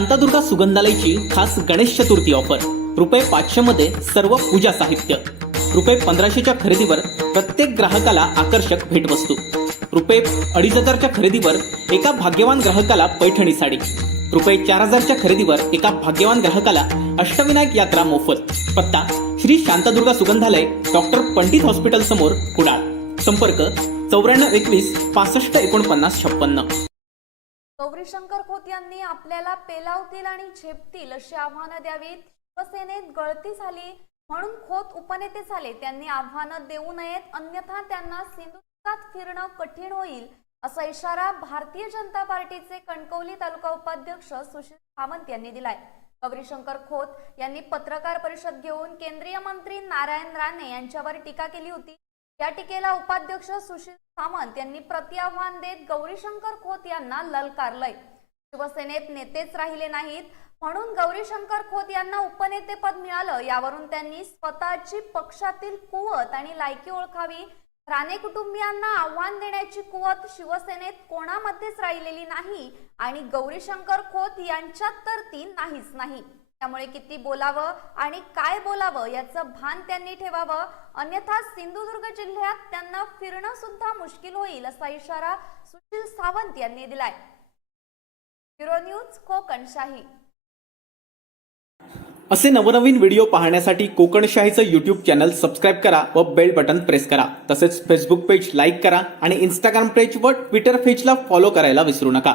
शांतादुर्गा सुगंधालयची खास गणेश चतुर्थी ऑफर ₹500 मध्ये सर्व पूजा साहित्य, ₹1500च्या खरेदीवर प्रत्येक ग्राहकाला आकर्षक भेटवस्तू, ₹2500च्या खरेदीवर एका भाग्यवान ग्राहकाला पैठणी साडी, ₹4000च्या खरेदीवर एका भाग्यवान ग्राहकाला अष्टविनायक यात्रा मोफत। पत्ता श्री शांतादुर्गा सुगंधालय, डॉक्टर पंडित हॉस्पिटल समोर, कुडाळ। संपर्क 9421 65 49 56। गौरीशंकर खोत यांनी आपल्याला पेलावतील आणि झेपतील अशी आव्हानं द्यावीत। शिवसेनेत गळती झाली म्हणून खोत उपनेते झाले, त्यांनी आव्हानं देऊ नयेत, अन्यथा त्यांना सिंधुदुर्गात फिरणं कठीण होईल असा इशारा भारतीय जनता पार्टीचे कणकवली तालुका उपाध्यक्ष सुशील सावंत यांनी दिलाय। गौरीशंकर खोत यांनी पत्रकार परिषद घेऊन केंद्रीय मंत्री नारायण राणे यांच्यावर टीका केली होती। या टीकेला उपाध्यक्ष सुशील सावंत यांनी प्रतिआव्हान देत गौरीशंकर खोत यांना ललकारलंय। शिवसेनेत नेतेच राहिले नाहीत म्हणून गौरीशंकर खोत यांना उपनेतेपद मिळालं, यावरून त्यांनी स्वतःची पक्षातील कुवत आणि लायकी ओळखावी। राणे कुटुंबियांना आव्हान देण्याची कुवत शिवसेनेत कोणामध्येच राहिलेली नाही आणि गौरीशंकर खोत यांच्यात तर ती नाहीच नाही। त्यामुळे किती बोलावं आणि काय बोलावं याचं भान त्यांनी ठेवावं, अन्यथा सिंधुदुर्ग जिल्ह्यात त्यांना फिरणं सुद्धा मुश्किल होईल असा इशारा सुशील सावंत यांनी दिलाय। Bureau news, Kokanshahi. असे नवनवीन व्हिडिओ पाहण्यासाठी कोकणशाहीचं YouTube चॅनल सबस्क्राइब करा व बेल बटन प्रेस करा। तसेच फेसबुक पेज लाईक करा आणि इंस्टाग्राम पेज व ट्विटर पेजला फॉलो करायला विसरू नका।